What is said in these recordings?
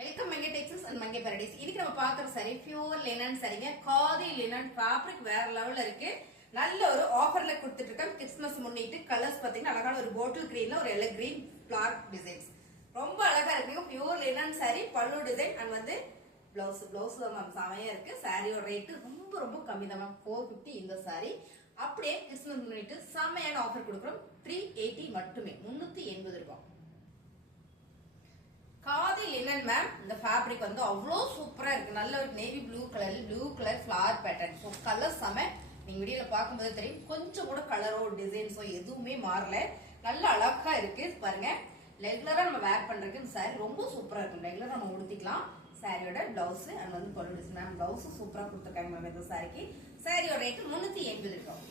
Welcome Mangai textiles and Mangai Paradise. இதுக்கு நம்ம பாக்குற சாரி பியூர் லினன் சரிங்க. காதி லினன் ஃபேப்ரிக் வேற லெவல்ல இருக்கு. நல்ல ஒரு ஆஃபர்ல கொடுத்துட்டு இருக்கேன். கிறிஸ்மஸ் முன்னிட்டு கலர்ஸ் பாத்தீங்கன்னா அழகான ஒரு பாட்டில் கிரீன்ல ஒரு எல்லோ கிரீன் ஃபிளார் டிசைன்ஸ் ரொம்ப அழகா இருக்கு. Pure linen sari, pallu design and வந்து பிளவுஸ் தான் மேம் செமையா இருக்கு. சாரியோட ரேட்டு ரொம்ப ரொம்ப கம்மி தான் மேம், 450 இந்த சாரி. அப்படியே கிறிஸ்மஸ் முன்னிட்டு செமையான ஆஃபர் கொடுக்குறோம். 380 மட்டுமே, 380 ரூபாய். காதி லினன் மேம், இந்த ஃபேப்ரிக் வந்து அவ்வளோ சூப்பரா இருக்கு. நல்ல ஒரு navy blue colour flower pattern. So colour செம. நீங்க வீடியோல பார்க்கும்போது தெரியும், கொஞ்சம் கூட கலரோ டிசைன்ஸோ எதுவுமே மாறல. நல்ல அழகா இருக்கு பாருங்க. ரெகுலரா நம்ம வேர் பண்றதுக்கு இந்த சாரி ரொம்ப சூப்பரா இருக்கும். ரெகுலரா நம்ம உடுத்திக்கலாம். சாரியோட பிளவுஸ் அண்ட் வந்து பல்லு டிசைன் மேம், பிளவுஸ் சூப்பரா கொடுத்துருக்காங்க மேம். இந்த சாரிக்கு சாரியோட ரேட்டு 380 இருக்கும்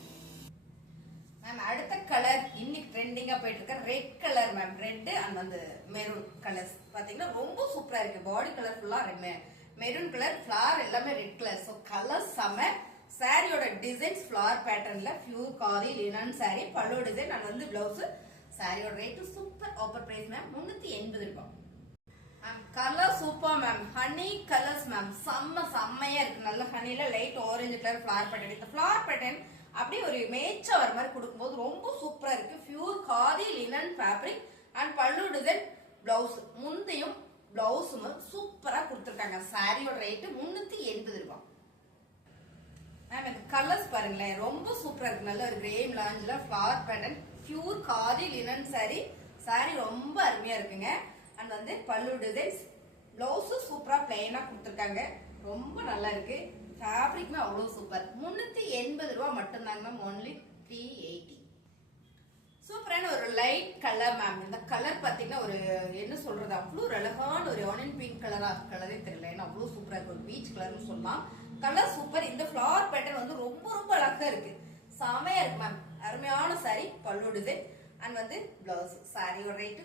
மேம். அடுத்த கலர் இன்னைக்கு ட்ரெண்டிங்கா போயிட்டு இருக்க red colour ma'am. Red and வந்து மெரூன் கலர்ஸ் பாத்தீங்கன்னா ரொம்ப சூப்பரா இருக்கு. பாடி கலர் ஃபுல்லா மெரூன் கலர், ஃபிளவர் எல்லாமே ரெட் கலர். ஸோ கலர் செம. சாரியோட டிசைன்ஸ் ஃபிளவர் பேட்டர்ன்ல pure khadi linen sari, pallu design and வந்து பிளவுஸ். சாரியோட rate super offer price ma'am, 380 ரூபாய். Colour super ma'am. Honey colours ma'am, செம்மையா இருக்கு. நல்ல ஹனில light orange colour flower pattern. இந்த ஃபிளவர் பேட்டர்ன் அப்படியே ஒரு மேட்சா வர மாதிரி கொடுக்கும்போது ரொம்ப சூப்பரா இருக்கு. Pure khadi linen fabric and பல்லு டிசைன் பிளவுஸ். முந்தையும் பிளவுஸும் சூப்பரா கொடுத்துருக்காங்க. சாரியோட ரேட்டு 380 ரூபாய் மேம். இந்த கலர்ஸ் பாருங்களேன், ரொம்ப சூப்பரா இருக்கு. நல்ல ஒரு கிரே லாஞ்சில flower pattern, pure khadi linen sari. Sari ரொம்ப அருமையா இருக்குங்க. அண்ட் வந்து பல்லு டிசைன்ஸ், பிளவுஸ் சூப்பரா பிளைனா கொடுத்துருக்காங்க. ரொம்ப நல்லா இருக்கு. ஃபேப்ரிக்மே அவ்வளவு சூப்பர். 380 ரூபாய் மட்டும்தாங்க மேம், ஒன்லி 380. சூப்பரான ஒரு லைட் கலர் மேம். இந்த கலர் பாத்தீங்கன்னா ஒரு என்ன சொல்றது, அவ்வளவு அழகான ஒரு ஆனியன் பிங்க் கலரே தெரியல, ஏன்னா அவ்வளவு சூப்பரா இருக்கு. ஒரு பீச் கலர்னு சொல்லலாம். Colour super. இந்த ஃபிளவர் பேட்டர்ன் வந்து ரொம்ப ரொம்ப அழகா இருக்கு. செமையா இருக்கு மேம். அருமையான சாரி, பல்லு டிசைன் அண்ட் வந்து பிளவுஸ். சாரியோட ரேட்டு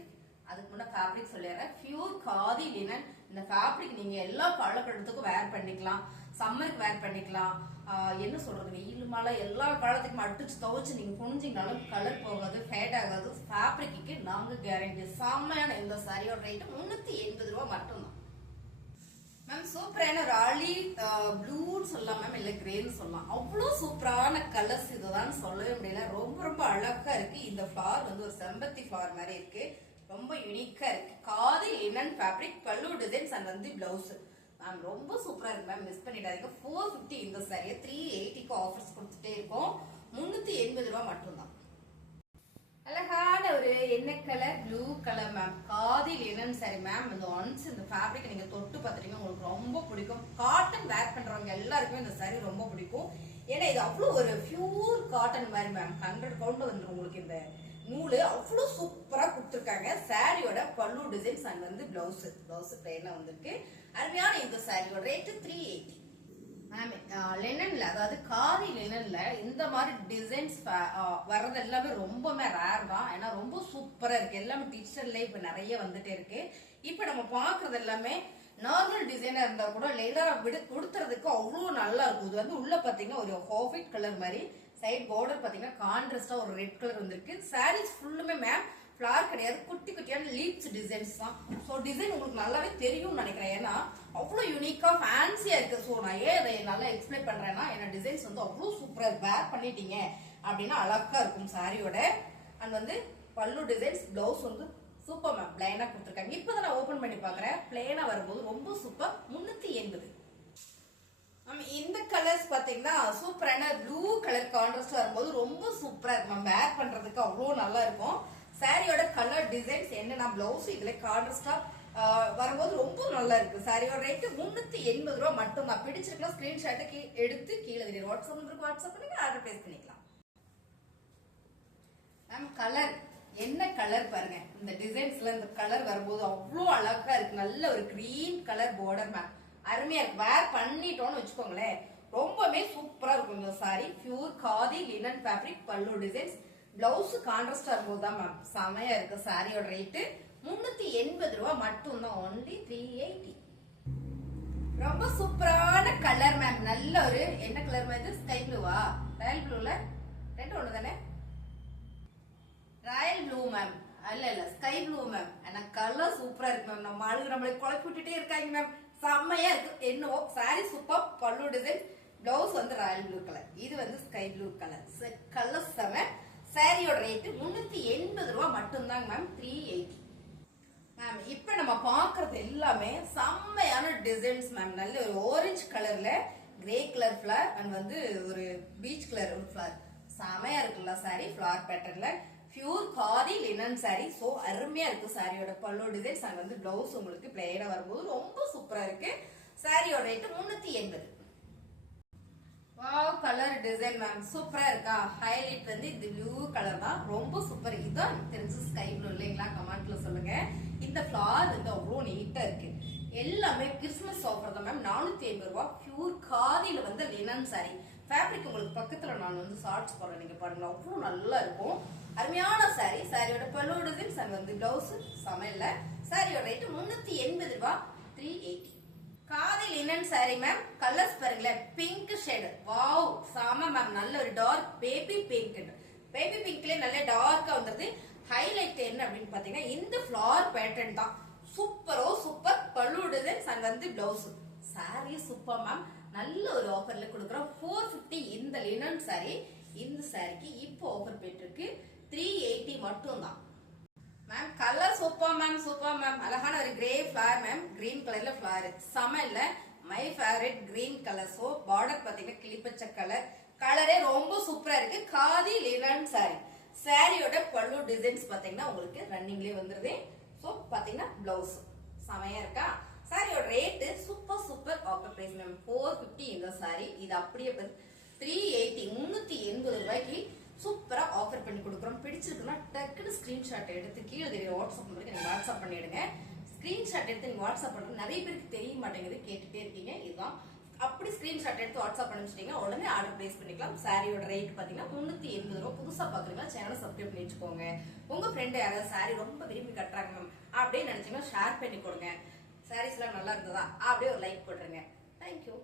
அதுக்கு முன்னாடி ஃபேப்ரிக் சொல்லிடுறேன். Pure khadi linen. இந்த ஃபேப்ரிக் நீங்க எல்லா காலகட்டத்துக்கும் வேர் பண்ணிக்கலாம். சம்மருக்கு வேர் பண்ணிக்கலாம். என்ன சொல்றது, வெயில் மழை எல்லா காலத்துக்கும் அடிச்சு துவைச்சு நீங்க புனிஞ்சிங்கனாலும் கலர் போகாது, ஃபேட் ஆகாது. ஃபேப்ரிக்கு நாங்க கேரண்டி. செம்மையான இந்த சாரியோட ரேட்டு 380 ரூபாய் மட்டும்தான் மேம். சூப்பரான ஒரு ஆலி ப்ளூன்னு சொல்லலாம் மேம், இல்ல கிரேன்னு சொல்லலாம். அவ்வளவு சூப்பரான கலர்ஸ். இதுதான் சொல்லவே முடியல. ரொம்ப ரொம்ப அழகா இருக்கு. இந்த ஃபிளவர் வந்து ஒரு செம்பத்தி ஃபிளவர் மாதிரி இருக்கு. ரொம்ப யூனிக்கா இருக்கு. காதி லினன் ஃபேப்ரிக், பல்லு டிசைன்ஸ் அண்ட் வந்து பிளவுஸ் மேம். ரொம்ப சூப்பரா இருக்கு மேம், மிஸ் பண்ணிடாதீங்க. 450 இந்த சாரியை 380க்கு ஆஃபர்ஸ் கொடுத்துட்டே இருக்கோம். 380 ரூபாய் மட்டும்தான். அழகான ஒரு எண்ணெய் colour blue colour ma'am, khadi linen sorry ma'am. இந்த ஒன்ஸ் இந்த ஃபேப்ரிக் நீங்க தொட்டு பார்த்துட்டீங்க, உங்களுக்கு ரொம்ப பிடிக்கும். காட்டன் வேர் பண்றவங்க எல்லாருக்குமே இந்த சாரி ரொம்ப பிடிக்கும். ஏன்னா இது அவ்வளவு ஒரு பியூர் காட்டன் மாதிரி மேம். 100 கவுண்ட் வந்துடும் உங்களுக்கு. இந்த நூலு அவ்வளவு சூப்பரா கொடுத்துருக்காங்க. சாரியோட பல்லு டிசைன்ஸ் அண்ட் வந்து பிளவுஸ் பிளைனா வந்திருக்கு. அருமையான இந்த சாரியோட ரேட்டு 380 மேம். லினன்ல, அதாவது காதி லினன்ல இந்த மாதிரி டிசைன்ஸ் வர்றது எல்லாமே ரொம்பவே ரேர் தான். ஏன்னா ரொம்ப சூப்பரா இருக்கு. எல்லாமே டிஜிட்டல்ல இப்ப நிறைய வந்துட்டே இருக்கு. இப்ப நம்ம பாக்குறது எல்லாமே நார்மல் டிசைனா இருந்தா கூட லேலரா கொடுத்துறதுக்கு அவ்வளவு நல்லா இருக்கும். இது வந்து உள்ள பாத்தீங்கன்னா ஒரு ஹாஃபைட் கலர் மாதிரி, சைட் பார்டர் பாத்தீங்கன்னா கான்ட்ராஸ்டா ஒரு ரெட் கலர் வந்திருக்கு. சாரீஸ் ஃபுல்லுமே மேம் ஃபிளவர் கிடையாது, குட்டி குட்டியான லீப்ஸ் டிசைன்ஸ் தான். ஸோ டிசைன் உங்களுக்கு நல்லாவே தெரியும்னு நினைக்கிறேன். ஏன்னா அவ்வளோ யூனிக்கா ஃபேன்சியா இருக்கு. ஸோ நான் ஏன் இதை நல்லா எக்ஸ்பிளைன் பண்றேன்னா, ஏன்னா டிசைன்ஸ் வந்து அவ்வளோ சூப்பரா வேர் பண்ணிட்டீங்க அப்படின்னா அழகா இருக்கும் சாரியோட. அண்ட் வந்து பல்லு டிசைன்ஸ், பிளவுஸ் வந்து சூப்பர் மேம். பிளைனா கொடுத்துருக்காங்க. இப்பதான் நான் ஓபன் பண்ணி பாக்குறேன். பிளைனா வரும்போது ரொம்ப சூப்பர். 380 மேம். இந்த கலர்ஸ் பாத்தீங்கன்னா சூப்பரான ப்ளூ கலர் கான்ட்ராஸ்ட் வரும்போது ரொம்ப சூப்பரா இருக்கும் மேம். வேர் பண்றதுக்கு அவ்வளோ நல்லா இருக்கும். சாரியோட கலர் டிசைன்ஸ் என்னன்னா பிளவுஸ் இதுல கான்ட்ராஸ்டா வரும்போது ரொம்ப நல்லா இருக்கு. சாரியோட ரேட்டு 380 ரூபாய் மட்டும் தான். பிடிச்சிருக்கலாம் ஸ்கிரீன்ஷாட் எடுத்து கீழே வாட்ஸ்அப் நம்பருக்கு வாட்ஸ்அப் பண்ணி ஆர்டர் பிளேஸ் பண்ணிக்கலாம் மேம். கலர் என்ன கலர் பாருங்க. இந்த டிசைன்ஸ்ல இந்த கலர் வரும்போது அவ்வளோ அழகா இருக்கு. நல்ல ஒரு கிரீன் கலர் பார்டர் மேம். அருமையா இருக்கு. வேர் பண்ணிட்டோம்னு வச்சுக்கோங்களேன், ரொம்பவே சூப்பரா இருக்கும் இந்த sorry. Pure khadi linen fabric, பல்லு டிசைன்ஸ், பிளவுஸ் கான்ட்ராஸ்டா இருக்கும்போது தான் மேம் செமையா இருக்கு. சாரியோட ரேட்டு 380 ரூபாய் மட்டும் தான், ஒன்லி 380. ரொம்ப சூப்பரான கலர் மேம். நல்ல ஒரு என்ன கலர் மாதிரி, ஸ்கை ப்ளூவா, ராயல் ப்ளூல ரெண்டு ஒண்ணு தானே, ராயல் ப்ளூ மேம். இல்ல ஸ்கை ப்ளூ மேம். ஆனா கலர் சூப்பரா இருக்கு மேம். நம்ம ஆளுங்க நம்மளை குழப்பி விட்டுட்டே இருக்காங்க மேம். செம்மையா இருக்கு. என்னவோ சாரி சூப்பர், பல்லு டிசைன், பிளவுஸ் வந்து ராயல் ப்ளூ கலர், இது வந்து ஸ்கை ப்ளூ கலர். கலர் செம. சாரியோட ரேட் 380 ரூபாய் மட்டும்தாங்க மேம். 380 மேம். இப்ப நம்ம பாக்குறது எல்லாமே செம்மையான டிசைன்ஸ் மேம். நல்ல ஒரு ஆரஞ்சு கலர்ல கிரே கலர் ஃபிளவர் அண்ட் வந்து ஒரு பீச் கலர் ஒரு ஃபிளவர், செமையா இருக்குல்ல சாரி. ஃபிளவர் பேட்டர்ன்ல pure khadi linen sari. So அருமையா இருக்கு சாரியோட பல்லு டிசைன்ஸ் அண்ட் வந்து பிளவுஸ் உங்களுக்கு பிளெயினா வரும்போது ரொம்ப சூப்பரா இருக்கு. சாரியோட rate 380. Wow, colour design ma'am சூப்பரா இருக்கா. ஹைலைட் வந்து இது ப்ளூ கலர் தான், ரொம்ப சூப்பர். இதுதான் எனக்கு தெரிஞ்சு ஸ்கை ப்ளூ இல்லைங்களா? கமெண்ட்ல சொல்லுங்க. இந்த ஃபிளவர் வந்து அவ்வளோ நீட்டா இருக்கு. எல்லாமே கிறிஸ்துமஸ் ஆஃபர் தான் மேம். 450 ரூபாய். பியூர் காதியில வந்து லினன் சாரி. ஃபேப்ரிக் உங்களுக்கு பக்கத்துல நான் வந்து ஷார்ட்ஸ் போடுறேன், நீங்க பாருங்க. அவ்வளோ நல்லா இருக்கும். அருமையான சாரி. சாரியோட பல்லு டிசைன்ஸ் அண்ட் வந்து பிளவுஸ் சமையல்ல. சாரியோட ரேட் 380 ரூபாய். 380. Khadi linen sorry ma'am. Colours பாருங்களேன். பிங்க் ஷேடு, வாவ் சாம மேம். நல்ல ஒரு டார்க் பேபி பிங்க். பேபி பிங்க்ல நல்ல டார்க்கா வந்துருது. ஹைலைட் என்ன அப்படின்னு பாத்தீங்கன்னா இந்த ஃபிளவர் பேட்டர்ன் தான். சூப்பரோ சூப்பர். பல்லு டிசைன்ஸ் அண்ட் வந்து பிளவுஸ். Sorry super ma'am. நல்ல ஒரு ஆஃபர்ல கொடுக்குறோம். 450 இந்த லினன் சாரி. இந்த சாரிக்கு இப்போ ஆஃபர் போயிட்டு இருக்கு. 380 மட்டும் தான் ma'am. Colour super ma'am, super ma'am. அழகான ஒரு கிரே ஃபிளவர் மேம். கிரீன் கலர்ல ஃபிளவர் செம இல்ல. My favourite green colour. So border பாத்தீங்கன்னா கிளிப்பச்ச கலர். கலரே ரொம்ப சூப்பரா இருக்கு. Khadi linen sorry. சாரியோட பல்லு டிசைன்ஸ் பாத்தீங்கன்னா உங்களுக்கு ரன்னிங்லயே வந்துருது. சோ பாத்தீங்கன்னா பிளவுஸ் செமையா இருக்கா. சாரியோட rate super super offer price ma'am. 450 இந்த சாரி. இது அப்படியே 380 380 ரூபாய்க்கு சூப்பரா ஆஃபர் பண்ணி கொடுக்குறோம். பிடிச்சிருக்குன்னா டக்குன்னு ஸ்கிரீன்ஷாட் எடுத்து கீழே தெரிய வாட்ஸ்அப் நம்பருக்கு நீங்க வாட்ஸ்அப் பண்ணிடுங்க. ஸ்கிரீன்ஷாட் எடுத்து நீங்க வாட்ஸ்அப் பண்றது நிறைய பேருக்கு தெரிய மாட்டேங்குது, கேட்டுட்டே இருக்கீங்க. இதுதான் அப்படி ஸ்கிரீன்ஷாட் எடுத்து வாட்ஸ்அப் அனுப்பிச்சிட்டீங்க உடனே ஆர்டர் பிளேஸ் பண்ணிக்கலாம். சாரியோட ரேட் பாத்தீங்கன்னா 380 ரூபாய். புதுசா பாக்குறீங்களா சேனல் சப்ஸ்கிரைப் பண்ணி வச்சுக்கோங்க. உங்க ஃப்ரெண்டு யாராவது சாரி ரொம்ப விரும்பி கட்டுறாங்க மேம் அப்படியே நினைச்சீங்கன்னா ஷேர் பண்ணி கொடுங்க. சாரீஸ் எல்லாம் நல்லா இருந்ததா அப்படியே ஒரு லைக் போட்டுருங்க. தேங்க்யூ.